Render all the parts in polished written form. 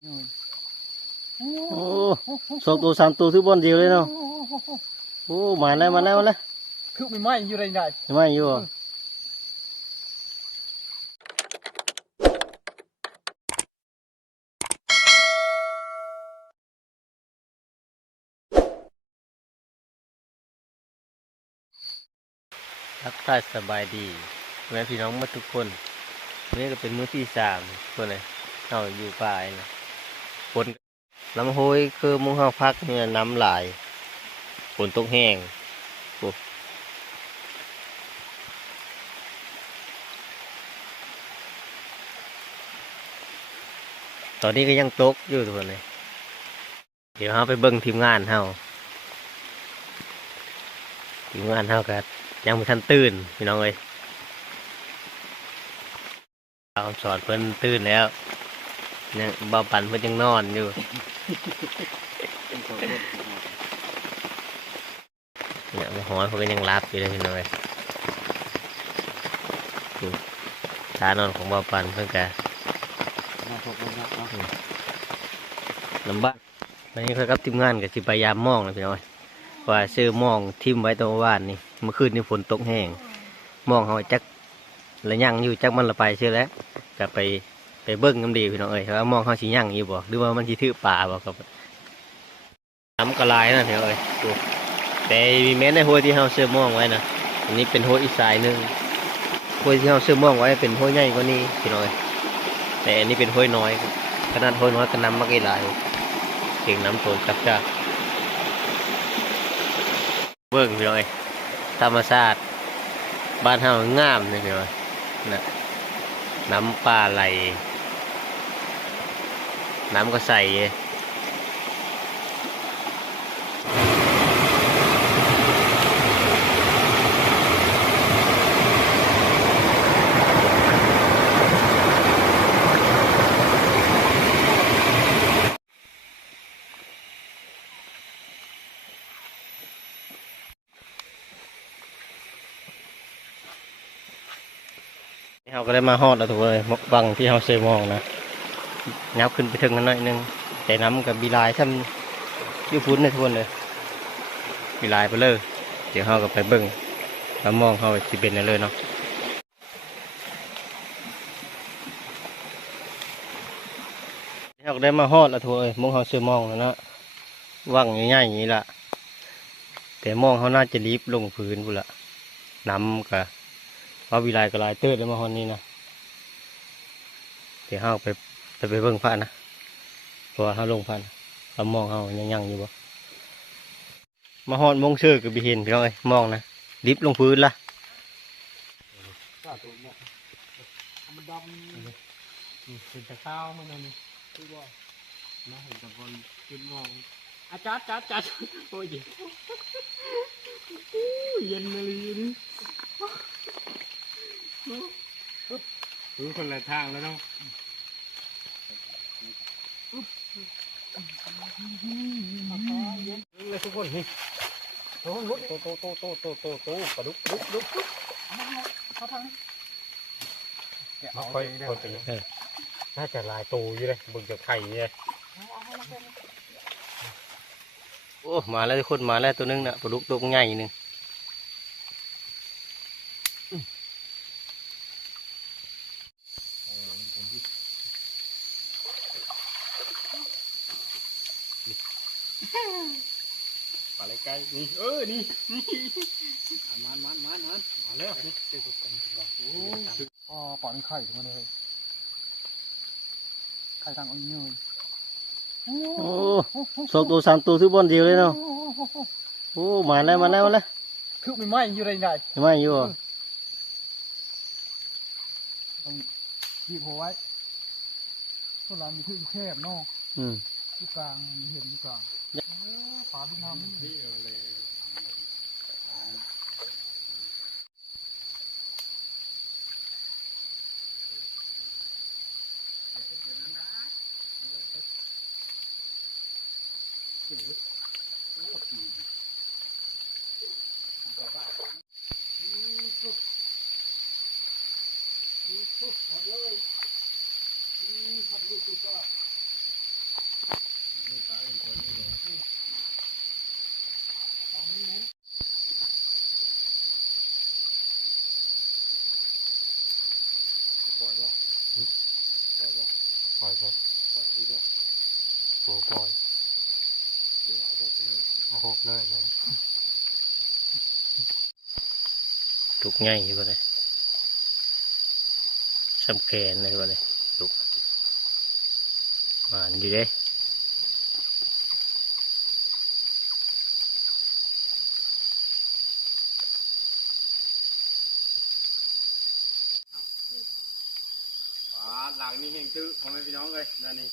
โอ้สองตัวสามตัวซื้อบอลเดียวเลยเนาะโอ้มาแล้วคือไม่ไหม้อยู่ไรไงไม่อยู่ทักทายสบายดีแม่พี่น้องมาทุกคนนี่ก็เป็นมื้อที่3คนเลยเราอยู่ป่านะฝนน้ำโหยคือมุ้งห้าพักเนี่ยน้ำหลายฝนตกแห้งตอนนี้ก็ยังตกอยู่ทุกคนเลยเดี๋ยวเราไปเบิ่งทีมงานเฮากันยังไม่ทันตื่นพี่น้องเอ้ยเราสอนเพิ่นตื่นแล้วเนี่ยเบาปั่นเพิ่นยังนอนอยู่เนี่ยมาหอยเพิ่นก็ยังรับอยู่เลยพี่น้องเอ้ยท่านอนของเบาปั่นเพิ่นก็ลำบากวันนี้เพิ่นกับทีมงานก็สิพยายามมองนะพี่น้องเอ้ยว่าซื้อมองทิ่มไว้ตรงว่านนี่เมื่อคืนนี่ฝนตกแห้งมองเขาจักระยั่งอยู่จักมันละไปเชื่อแล้วก็ไปเบิ้งน้ำดีพี่น้องเอ้ยว่ามองเขาสิยั่งอยู่บ่หรือว่ามันสิถือป่าบ่ครับน้ำกระลายนะพี่น้องเอ้ยแต่มีแม้ในห้วยที่เขาเชื่อมองไว้นะอันนี้เป็นห้วยอีสายหนึ่งห้วยที่เขาเชื่อมองไว้เป็นห้วยใหญ่กว่านี้พี่น้องเอ้ยแต่อันนี้เป็นห้วยน้อยขนาดห้วยน้อยก็น้ำมากอีหลายเก่งน้ำโซนจับจ้าเบิ้งพี่น้องเอ้ยธรรมชาติบ้านเฮางามเลยพี่น้องนะน้ำปลาไหลน้ำก็ใสเราก็ได้มาฮอดแล้วถูกเลยบังที่เราเซมองนะงับขึ้นไปถึงกันหน่อยนึงแต่น้ำกับบีลายท่านยูฟุ้นในทวนเลยบีลายไปเลยเดี๋ยวเราก็ไปเบิ้งแล้วมองเขาสิเป็นเลยเนาะเราก็ได้มาฮอดแล้วถูกเลยมองเขาเซมองแล้วนะว่างง่ายๆอย่างนี้ละแต่มองเขาน่าจะรีบลงพื้นกูละน้ำกับว่าวิไลก็ลายเติร์ดมาฮอนนี้นะเดี๋ยวเราไปเบิ่งพระนะเพราะว่าเราลงพระเรามองเรายังอยู่บ่มาฮอนมงเชื่อกับบิเห็นพี่น้องเอ้ยมองนะรีบลงพื้นละมันดำเป็นตะข้าวมันนี่คือว่าน่าเห็นตะคนกินมองจัดโอ้ยเย็นเลยนี่รู้คนละทางแล้วเนาะเลยทุกคนนี่โอ้รถโตปลาดุกเขาทางนี้มาค่อยเป็นน่าจะลายโตอยู่เลยบึงจะไข่เลยโอ้มาแล้วทุกคนมาแล้วตัวนึงนะปลาดุกตัวใหญ่นึงปลาไหลไก่นี่นี่มันมาแล้วโอ้ปอนไข่ถึงมาเลยไข่ตังเอาเยอะโอ้สองตัวสามตัวซื้อบอลเดียวเลยเนาะโอ้มาแล้วคือไม่ไหม้อยู่ไรไงไม่อยู่ต้องหยิบหัวไว้ต้นลานมีที่แคบนอกที่กลางมีเห็นที่กลางปลาที่น้ำที่อะไร ปล่อยบ่ปล่อยบ่ปล่อยบ่ปล่อยที่บ่โอ้ปล่อยเดี๋ยวเอาหกเลยเอาหกเลยเลย ถูกง่ายอยู่บ่เลยสำแขนเลยบ่เลยถูกหวานดีเด้ หลังนี้เฮงตื้อพ่อแม่พี่น้องเลยนั่นนี่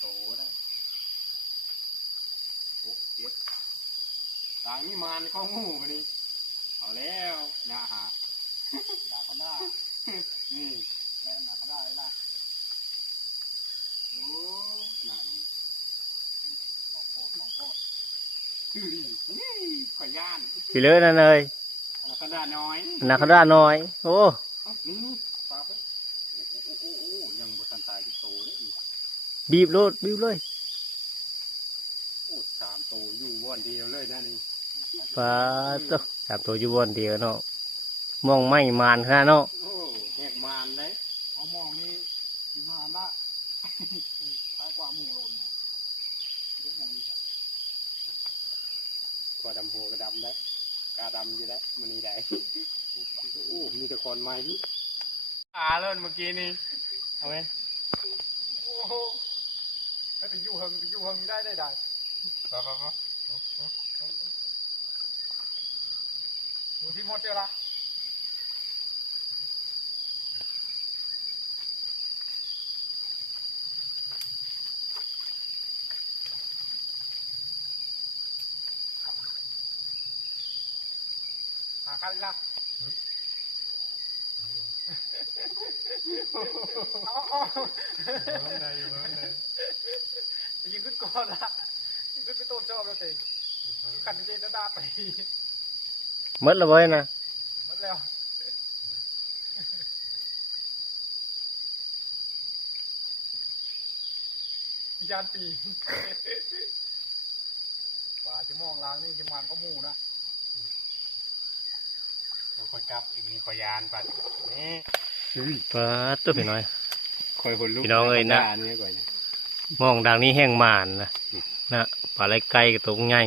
โตได้หกเจ็ดหลังนี้มันข้องูมานี่เอาแล้วนะฮะนาคาด้านี่แม่นาคาด้าเลยนะโอ้นั่นของโคตรชื่อดิข่อยย่าน พี่เลิศนั่นเลย นาคาด้าน้อย นักขนาดน้อยโอ้ นี่ปลาไปโอ้ยังบทันตายที่โตเลย บีบโลดบีบเลย โอ้สามโตอยู่วันเดียวเลยนะนี่ ปลาตัวจับตัวอยู่บนเดียวเนาะมองไม่มานขนาดเนาะ โอ้แหกมานเลยเอามองนี่มานละท้ายกว่าหมูโลนกว่าดำหัวก็ดำได้กาดำอยู่ได้มันนี่ได้โอ้มีแต่คนใหม่เลยเมื่อกี้นี่เอาไหมโอ้โหถ้าจะยู่เฮงได้ไปดูที่หมดเดียวละหาคันละยิงขึ้นก่อนละยิงขึ้นไปต้นชอบแล้วเต็งกันเจนดาไป หมดแล้วเว้ยนะ หมดแล้วยานปีป่าจะมองล้างนี่จะมันก็หมูนะคอยกลับอีกมีคอยยานปัดนี่ ปลาตัวพี่น้อย คอยคนลุก พี่น้องเอ้ยนะ นี่ก่อนนะ มองดังนี้แห้งมานนะนะปลาไหลไก่กับตัวใหญ่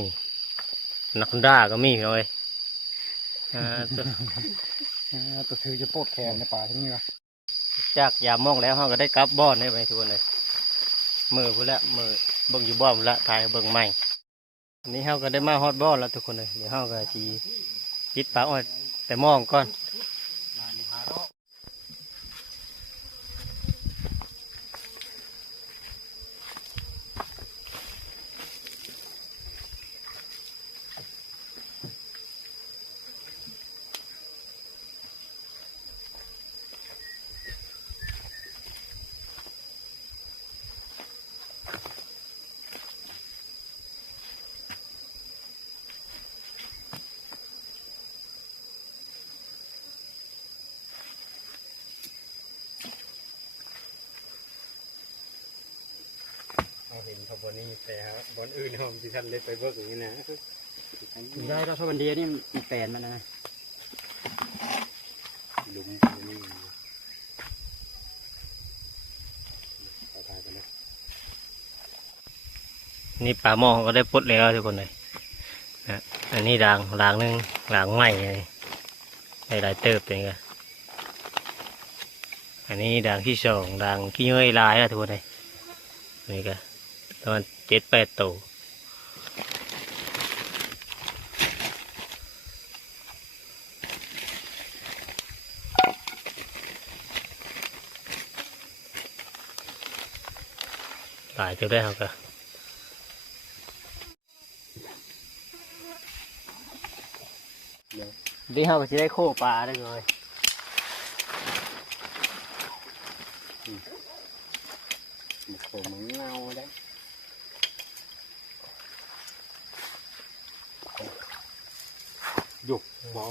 นักด้าก็มีพี่น้อยตัว ตัวถือจะปวดแขนในป่าที่นี่วะ จากยามมองแล้วเขาก็ได้กลับบ้อนให้ไปทุกคนเลยมือพุ่นละมือเบิ่งอยู่บ้อนพุ่นละถ่ายเบิ่งใหม่อันนี้เขาก็ได้มาฮอดบ้อนแล้วทุกคนเลยเดี๋ยวเขาก็จีปิดปากอ้อยแต่มองก่อนเห็นขบวนนี้แต่ครับบนอื่นเขาที่ท่านเล่นไปเบิกอย่างนี้นะ ได้แล้วถ้าวันเดียวนี่มันแปลนมันนะ หลุมนี่เอาตายไปเลย นี่ปลาหม้อก็ได้ปลดแล้วทุกคนเลยนะอันนี้ด่างนึงด่างใหม่เลยได้หลายเติบเลยกันอันนี้ด่างที่สองด่างขี้เงยลายแล้วทุกคนเลยนี่ก็ตอน7-8 ตัวหลายตัวได้ครับก็ดีเขาก็จะได้โค้ปลาได้เลย มันโผล่มันเงาได้หยุกบอ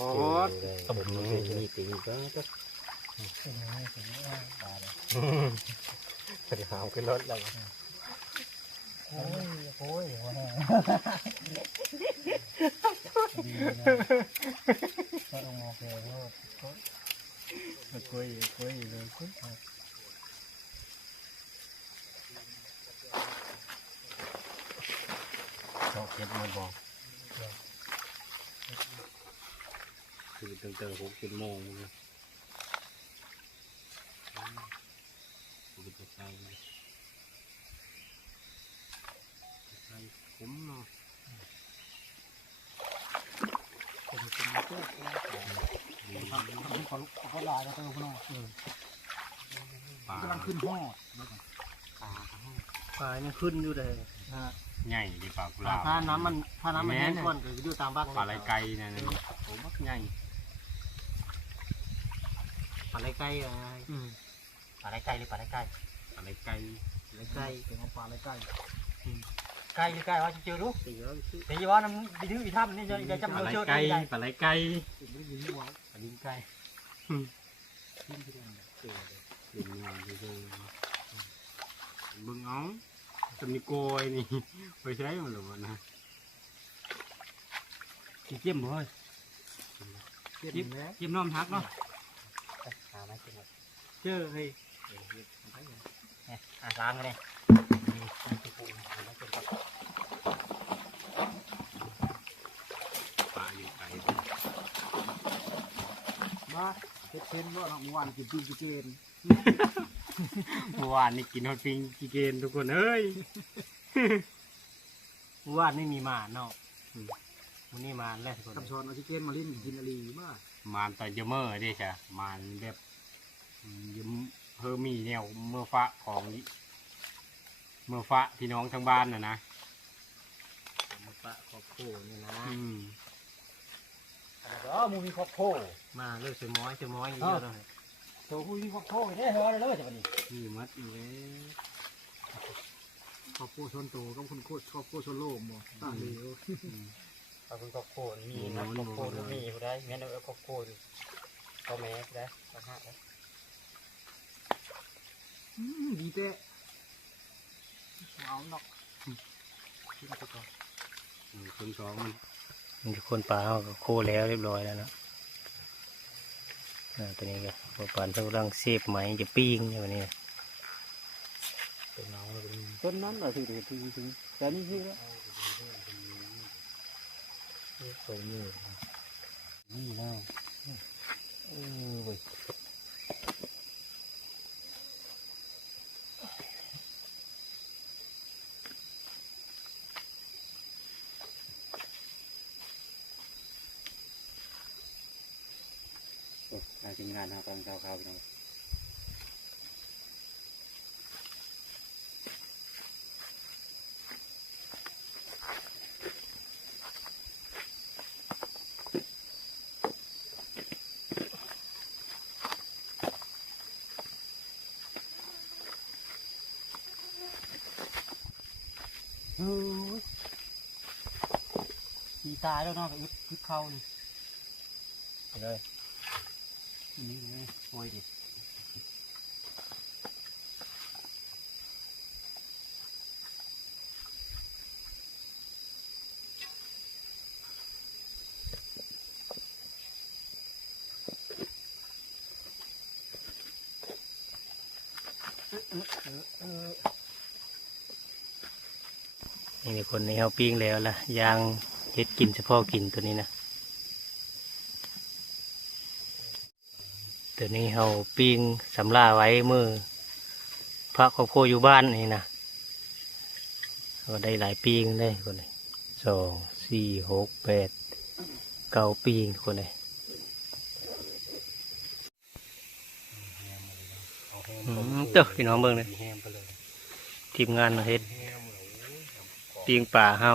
ส ตบมือนี่ตีก็ เดี๋ยวเอาขึ้นรถแล้วโอ้ยว่าดีนะก็ต้องโอเคก็คุยเลยเขาเก็บมาบอกคือตั้งแต่6-7 โมงนะจะใส่คุ้มเนาะเขาลายแล้วก็น้องปลากำลังขึ้นห่อปลาเนี่ยขึ้นอยู่เลยใหญ่ดีปลากุลาถ้าน้ำมันแห้งก่อนก็อยู่ตามบ้านปลาไหลไก่เนี่ยโอ้มักใหญ่ปลาไหลไก่อะไรปลาไหลไก่หรือปลาไหลไก่ปลาไหลไก่เป็นปลาไหลไก่ไก่หรือไก่ว่าจะเจอรู้แต่ยี่ว่าน้ำดื้ออีถ้ำนี่จะจำเราเจอไก่ปลาไหลไก่ปลาลิ้นไก่ลิ้นงานที่เจอบึงอ้องจะมีโกยนี่ไปใช้มันหรือเปล่านะเก็บบ่อยเก็บน้อมทักเนาะเจอให้ล้างกันเลยปลาอยู่ไกลมาเช่นว่าเมื่อวานกินปิ้งกิเกนเมื่อวานนี่กินฮอตปิ้งกิเกนทุกคนเอ้ยเมื่อวานไม่มีมาเนาะวันนี้มาแล้วทุกคนคำสอนออกซิเจนมาลิ้นกินอะไรมากมาแต่เยอะเมื่อดิใช่มาแบบยืมเพิ่มมีแนวเมื่อฟ้าของเมื่อฟ้าพี่น้องทางบ้านนะเมื่อฟ้าครอบครัวนี่นะมูมีครอบครัวมาเลิกเสม้อยเยอะเลยตัวคุยมีครอบครัวได้เหรอเลยจะวันนี้นี่มัดเลยครอบครัวชนโตก็คุณโคตรครอบครัวชนโลกบ่ต่างเลยเอาคุณครอบครัวมีนะครอบครัวมีผู้ใดแม่นเอาครอบครัวพ่อแม่ผู้ใดก็ห้าแล้วดีเต้เอาหนอกคนสองมันคนป่าเขาก็โคแล้วเรียบร้อยแล้วนะตัวนี้ก็พอป่านกำลังเสียบไหมจะปิ้งอย่างนี้ต้นนั้นเหรอที่ถึงแต่นี่คือแล้วตัวนี้นี่แล้วเว้ยทีมงานทางตอนเช้าครับพี่น้องขี่ตายแล้วเนาะอึดเข้านี่เลยนี่เลยโอยดินี่คนนี้เขาปิ้งแล้วล่ะยางเฮ็ดกินเฉพาะกินตัวนี้นะตัวนี้เขาปิ้งสำลาไว้มือพระครอบครัวอยู่บ้านนี่นะก็ได้หลายปิ้งได้คนเลย2 4 6 8 9ปิ้งคนเลยเจ้าพี่น้องเบิ่งเลยทีมงานเฮ็ดปิ้งป่าเฮา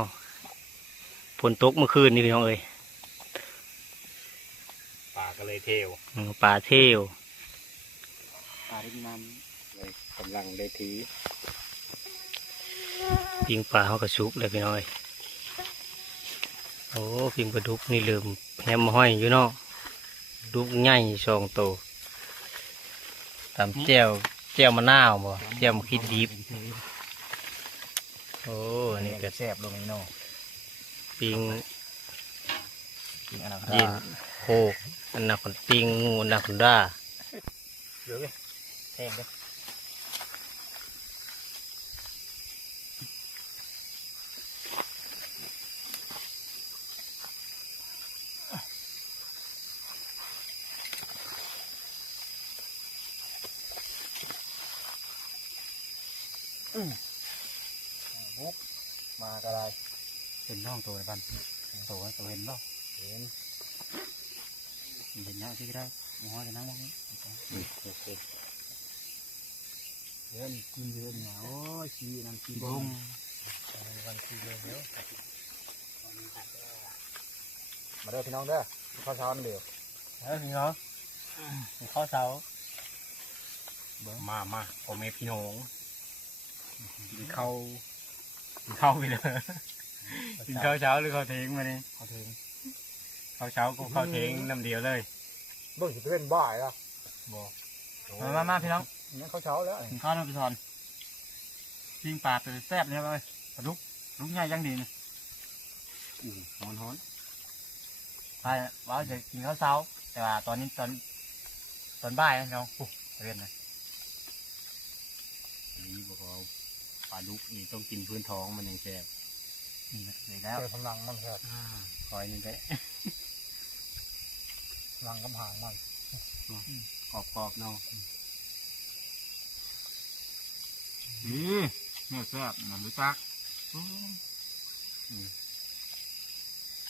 ฝนตกเมื่อคืนนี่พี่น้องเอ้ยป่าก็เลยเทวป่าเทวป่าได้น้ำเลยกำลังได้ทีปิ้งป่าเฮากระชุกเลยพี่น้องเอ้ยโอ้ปิ้งปลาดุกนี่ลืมแฮมห้อยอยู่เนาะดุกใหญ่2 ตัวตำแจ่ว เจียวมะนาวบ่เจียวมะขิดดิบโอ้นี่ก็ แซ่บลงนี่เนาะ ปิง กินอันนั้น ยินโคกอันนาคนปิงงูอันนาคนด้า เดี๋ยวเลยแห้งเลยมาก็ได้ เป็นน้องตัวไอ้บ้านตัวเห็นบ่ เห็น เห็นยังที่ได้หม้อจะนั่งมองนี้ เดี๋ยวนี่กินเยอะเนี่ยโอ้ยชีน้ำชี บุ้ง วันชีเยอะเดี๋ยวมาเด้อพี่น้องเด้อข้าวเช้านั่นเดียว พี่น้องข้าวเสา มาผมเอพี่น้องกินข้าวไปเลย กินข้าวเช้าหรือข้าวเที่ยงมาเนี่ย ข้าวเทิง ข้าวเช้าก็ข้าวเที่ยงน้ำเดียวเลย เบิ่งสิเป็นบ่ายละบอก มาพี่น้อง นี่ข้าวเช้าแล้ว กินข้าวน้ำไปทอนปิ้งปลาตัวแซ่บเนี่ยเลยปลาดุกใหญ่ยังดีนะฮ้อนใช่ว่าจะกินข้าวเช้าแต่ว่าตอนนี้ตอนบ่ายนะน้องเรียนนะ นี่บอกว่าปลาดุกนี่ต้องกินพื้นท้องมันยังแซ่บ นี่แล้ว เจอพลังมันครับ คอยนึงได้ พลังกำหางมัน กรอบๆเนาะเนื้อแซ่บน้ำรู้จัก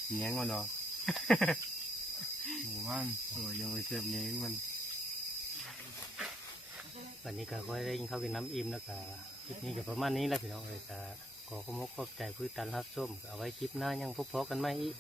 เงี้ยงมันเนาะ หมูมันยังไม่แซ่บเงี้ยมัน วันนี้ก็ค่อยได้กินข้าวกินน้ำอิ่มแล้วก็คลิปนี้ก็ประมาณนี้แหละพี่น้องเลยก็ขอขอบใจผู้ติดตามรับชมเอาไว้คลิปหน้ายังพบกันใหม่อีก